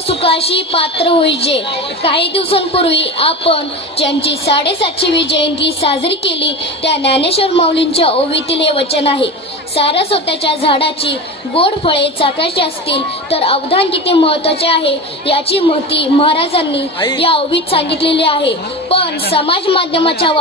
सुखाशी पात्र होईजे। काही दिवसांपूर्वी आपण ज्यांची 750वी जयंती साजरी केली त्या ज्ञानेश्वर माऊलींच्या ओवीतील हे वचन आहे, सारस्वताच्या झाडाची गोड फळे चाकायची असतील तर अवधान किती महत्वाचे आहे याची महती महाराजांनी या ओवीत सांगितलेली आहे। पण समाज माध्यमाच्या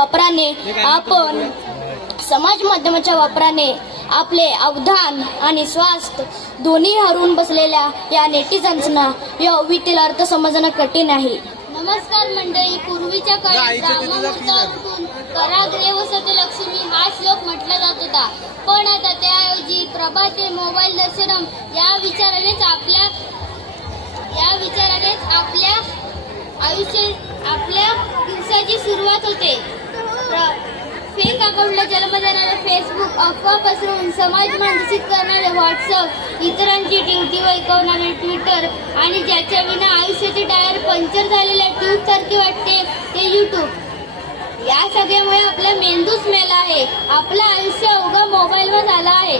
वापराने आपले अवधान आणि स्वास्थ्य दोन्ही हरवून बसलेल्या या नेटिझन्सना या ओवीतील अर्थ समजणं कठीण आहे। नमस्कार मंडळी, पूर्वीच्या काळी ब्राह्ममुहूर्तावरून कराग्रे वसते लक्ष्मी हा श्लोक म्हटला जात होता, पण आता त्याऐवजी प्रभाते मोबाईल दर्शनम या विचारानेच आपल्या दिवसाची सुरुवात होते। फेक अकाउंटला जन्म देणारे फेसबुक, अफवा पसरवून समाज मानसिक करणारे व्हॉट्सअप, इतरांची ड्युटी ऐकवणारे ट्विटर आणि ज्याच्या विना आयुष्याचे टायर पंक्चर झालेल्या ट्यूब सारखे वाटते ते यूट्यूब, या सगळ्यामुळे आपला मेंदूच मेला आहे। आपलं आयुष्य अवघा मोबाईलवर झालं आहे।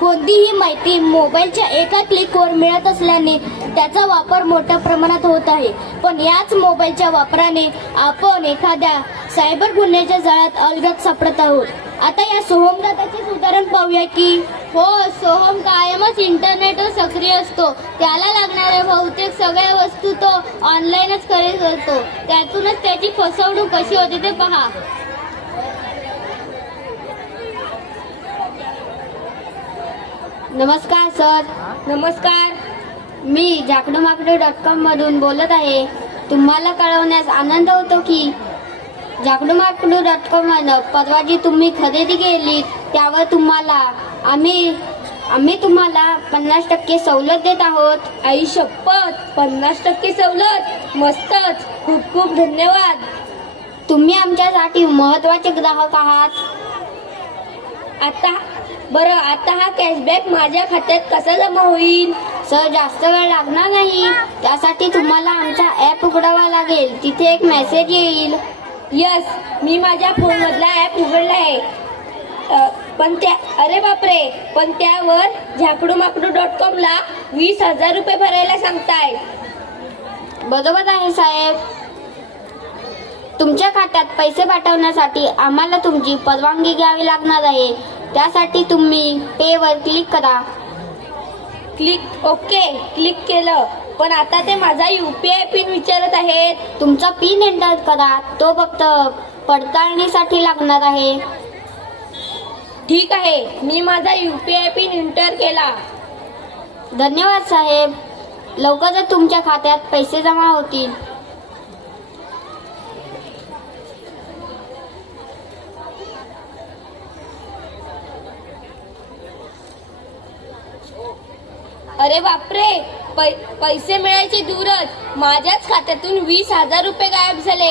कोणतीही माहिती मोबाईलच्या एका क्लिकवर मिळत असल्याने त्याचा वापर मोठ्या प्रमाणात होत आहे, पण याच मोबाईलच्या वापराने आपण एखाद्या सायबर गुन्ह्याच्या जाळ्यात अलगद सापडत आहोत। आता या सोहमदादाचेच उदाहरण पाहूया की हो, सोहम कायमच इंटरनेटवर सक्रिय असतो। त्याला लागणाऱ्या बहुतेक सगळ्या वस्तू तो ऑनलाईनच खरेदी करतो। त्यातूनच त्याची फसवणूक कशी होते ते पहा। नमस्कार सर। नमस्कार, मी जाकडूमाकडू.com मधून बोलत आहे। तुम्हाला कळवण्यास आनंद होतो की जाकडूमाकडू.com मधून परवा जी तुम्ही खरेदी केली त्यावर आम्ही तुम्हाला 50% सवलत देत आहोत। आई शपथ, 50% सवलत, मस्तच, खूप खूप धन्यवाद। तुम्ही आमच्यासाठी महत्त्वाचे ग्राहक आहात। आता हा कॅशबॅक माझ्या खात्यात कसा जमा होईल? सर, जास्त वेळ लागणार नाही। त्यासाठी तुम्हाला आमचा ॲप उघडावा लागेल, तिथे एक मेसेज येईल। यस, मी माझ्या फोन मधला ॲप उघडला आहे। अरे बापरे, पण त्यावर जाकडूमाकडू.com ला 20,000 रुपये भरायला सांगताय। बरोबर आहे साहेब। तुमच्या खात्यात पैसे पाठवण्यासाठी आम्हाला तुमची परवानगी घ्यावी लागणार आहे। त्यासाठी तुम्ही पे वर क्लिक करा। ओके, क्लिक केलं, पण आता ते माझा UPI पिन विचारत आहेत। तुमचा पिन एंटर करा, तो फक्त पडताळणीसाठी लागणार आहे। ठीक आहे, मी माझा UPI पिन एंटर केला। धन्यवाद साहेब, लवकरच तुमच्या खात्यात पैसे जमा होतील। अरे बापरे, पैसे मिळायचे दूरच, माझ्याच खात्यातून 20,000 रुपये गायब झाले।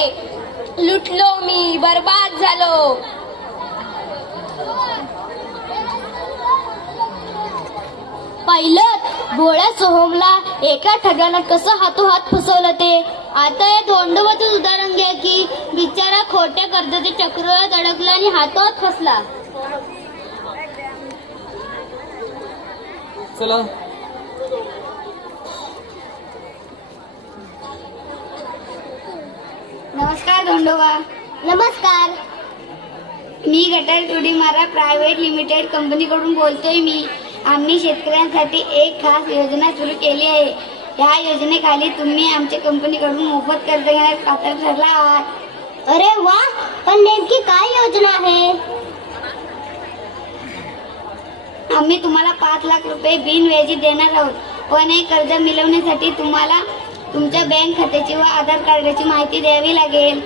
लुटलो मी, बर्बाद झालो। पाहिलं, भोळ्या सोहमला एका ठगानं कसं हातोहात फसवलं ते। आता या धोंडोबाचं उदाहरण घ्या की बिचारा खोट्या कर्जाच्या चक्रवात अडकला आणि हातोहात फसला। चला, नमस्कार धोंडोबा। नमस्कार, मी गटर उडी मारा प्रायव्हेट लिमिटेड कंपनीकडून बोलतोय। आम्ही शेतकऱ्यांसाठी एक खास योजना सुरू केली आहे। या योजनेखाली तुम्ही आमच्या कंपनीकडून मोफत कर्ज घेण्यास पात्र ठरला आहात। अरे वा, पण नेमकी काय योजना आहे? आम्ही तुम्हाला 5 लाख रुपये बिनव्याजी देणार आहोत, पण हे कर्ज मिळवण्यासाठी तुम्हाला तुमच्या बँक खात्याची व आधार कार्डाची माहिती द्यावी लागेल।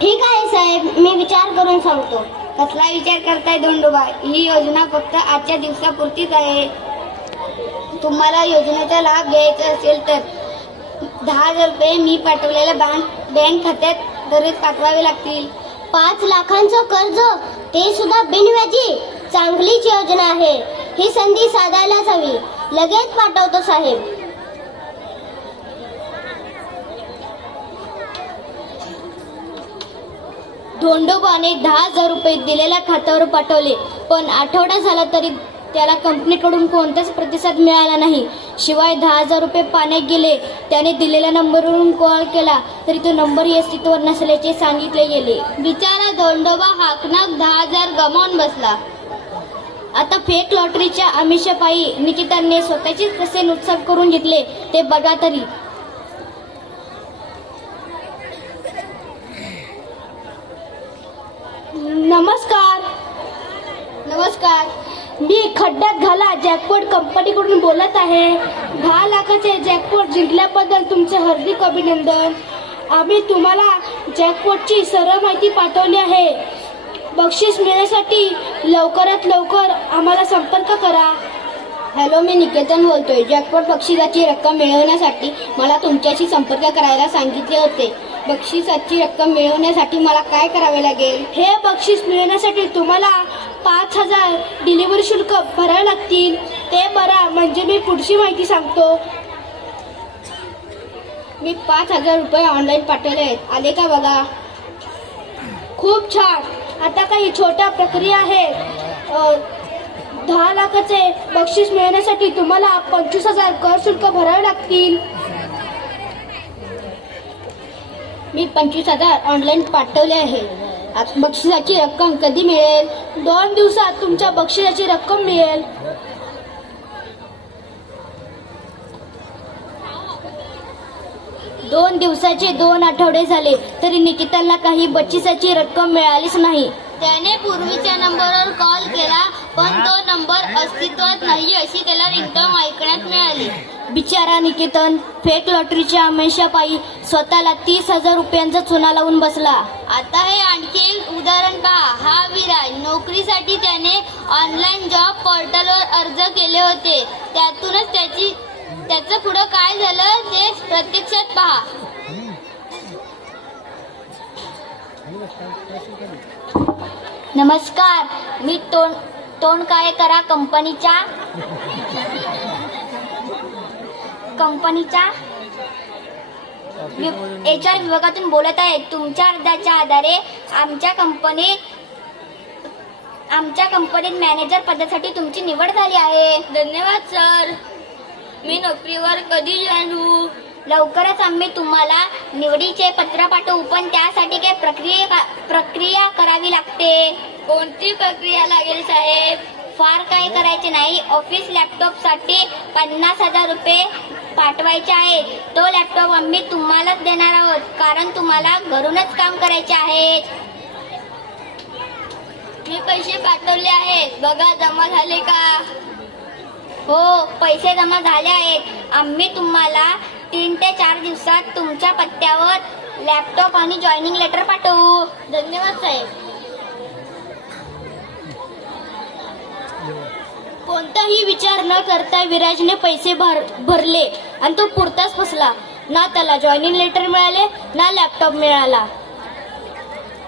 ठीक आहे साहेब, मी विचार करून सांगतो। कसला विचार करताय धोंडोबा? ही योजना फक्त आजच्या दिवसापुरतीच आहे। तुम्हाला योजनेचा लाभ घ्यायचा असेल तर 10,000 रुपये मी पाठवलेल्या बँक खात्यात त्वरित पाठवावे लागतील। 5 लाखांचं कर्ज, ते सुद्धा बिनव्याजी? चांगलीच योजना आहे, ही संधी साधायलाच हवी। लगेच पाठवतो साहेब। धोंडोबाने 10,000 रुपये दिलेल्या खात्यावर पाठवले, पण आठवडा झाला तरी त्याला कंपनीकडून कोणताच प्रतिसाद मिळाला नाही. शिवाय 10,000 रुपये पाण्यात गेले. त्याने दिलेल्या नंबरवरून कॉल केला तरी तो नंबरही अस्तित्वात नसल्याचे सांगितले गेले. बिचारा धोंडोबा हाकनाक 10,000 गमावून बसला. आता फेक लॉटरीच्या आमिषापायी निकिताने स्वतःचे कसे नुकसान करून घेतले ते बघा तरी. नमस्कार. मी खड्ड्यात घाला जॅकपॉट कंपनीकडून बोलत आहे. 10 लाखाचे जॅकपॉट जिंकल्याबद्दल तुमचे हार्दिक अभिनंदन. आम्ही तुम्हाला जॅकपॉटची सर्व माहिती पाठवली आहे. बक्षीस मिळण्यासाठी लवकरात लवकर आम्हाला संपर्क करा. हॅलो, मी निकेतन बोलतोय. जॅकपॉट बक्षिसाची रक्कम मिळवण्यासाठी मला तुमच्याशी संपर्क करायला सांगितले होते. बक्षिसाची रक्कम मिळवण्यासाठी मला काय करावे लागेल? हे बक्षीस मिळवण्यासाठी तुम्हाला 5,000 डिलिव्हरी शुल्क भरावे लागतील. ते भरा म्हणजे मी पुढची माहिती सांगतो. मी 5,000 रुपये ऑनलाईन पाठवले आहेत. आले का बघा. खूप छान. आता काही छोट्या प्रक्रिया आहेत. 10 लाखाचे बक्षीस मिळवण्यासाठी तुम्हाला 25,000 कर शुल्क भरावे लागतील. मी 25,000 ऑनलाईन पाठवले आहे. आता बक्षिसाची रक्कम कधी मिळेल? 2 दिवसात तुमच्या बक्षिसाची रक्कम मिळेल. दोन दिवसाचे 2 आठवडे झाले तरी निकिताला काही बक्षिसाची रक्कम मिळालीच नाही. त्याने पूर्वीच्या नंबरवर कॉल केला पण तो नंबर अस्तित्वात नाही अशी त्याला रिंगटोन ऐकण्यात मिळाली. बिचारा निकेतन फेक लॉटरीच्या आमिषापायी स्वतःला 30,000 रुपयांचा चुना लावून बसला. आता हे आणखी एक उदाहरण पहा. हा विराज नोकरीसाठी त्याने ऑनलाईन जॉब पोर्टलवर अर्ज केले होते. त्यातूनच त्याचं पुढं काय झालं ते प्रत्यक्षात पहा. नमस्कार. मी तोंड काय करा कंपनीच्या HR विभागातून बोलत आहे. तुमच्या अर्जाच्या आधारे आमच्या कंपनीत मॅनेजर पदासाठी तुमची निवड झाली आहे. धन्यवाद सर. मी नोकरीवर कधी जॉईन होऊ? लवकरच आम्ही तुम्हाला निवडीचे पत्र पाठवू पण त्यासाठी काही प्रक्रिया करावी लागते. कोणती प्रक्रिया लागेल साहेब? फार काय करायचे नाही. ऑफिस लॅपटॉपसाठी 50,000 रुपये पाठवायचे आहे. तो लॅपटॉप आम्ही तुम्हालाच देणार आहोत कारण तुम्हाला घरूनच काम करायचे आहे. मी पैसे पाठवले आहेत. बघा जमा झाले का? हो, पैसे जमा झाले आहेत. आम्ही तुम्हाला 3 ते 4 दिवसात तुमच्या पत्त्यावर लॅपटॉप आणि जॉईनिंग लेटर पाठवू. धन्यवाद साहेब. कोणताही विचार न करता विराजने पैसे भरले आणि तो पुरताच फसला. ना त्याला जॉईनिंग लेटर मिळाले ना लॅपटॉप मिळाला.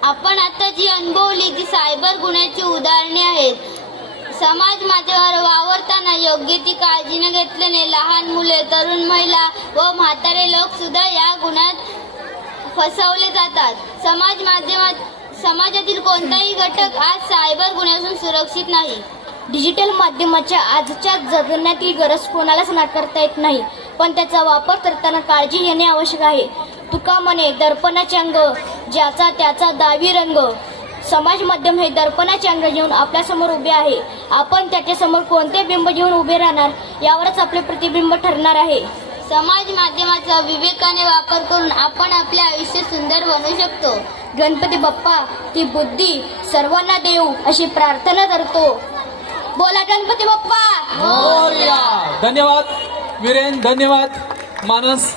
आपण आता जी अनुभवली ती सायबर गुन्ह्याची उदाहरणे आहेत. समाज माध्यमावर वावरताना योग्य ती काळजी न घेतल्याने लहान मुले, तरुण महिला व म्हातारे लोक सुद्धा या गुन्ह्यात फसवले जातात. समाजातील कोणताही घटक आज सायबर गुन्ह्यापासून सुरक्षित नाही. डिजिटल माध्यमाच्या आजच्या जगण्यातील गरज कोणालाच नाकारता येत नाही पण त्याचा वापर करताना काळजी घेणे आवश्यक आहे. तुका म्हणे दर्पणाचे अंग ज्याचा त्याचा दावी रंग. समाज माध्यम हे दर्पणाचे अंग घेऊन आपल्यासमोर उभे आहे. आपण त्याच्यासमोर कोणते बिंब घेऊन उभे राहणार यावरच आपले प्रतिबिंब ठरणार आहे. समाज माध्यमाचा विवेकाने वापर करून आपण आपले आयुष्य सुंदर बनवू शकतो. गणपती बाप्पा ती बुद्धी सर्वांना देऊ अशी प्रार्थना करतो. बोला गणपती बाप्पा. धन्यवाद वीरेन. धन्यवाद मानस.